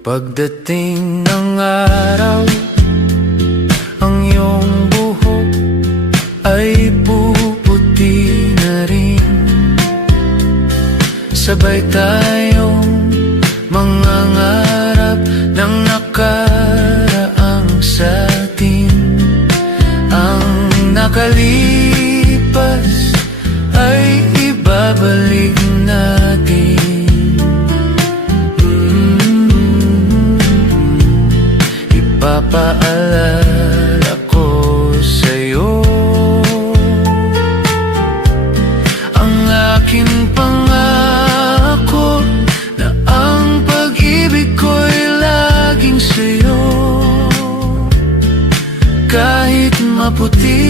Pagdating ng araw, ang iyong buhok ay puputi na rin. Sabay tayong mangangarap ng nakaraang sa atin. Ang nakalipas ay ibabalik natin. Ipapaalala ko sa'yo ang aking pangako na ang pag-ibig ko'y laging sa'yo. Kahit maputi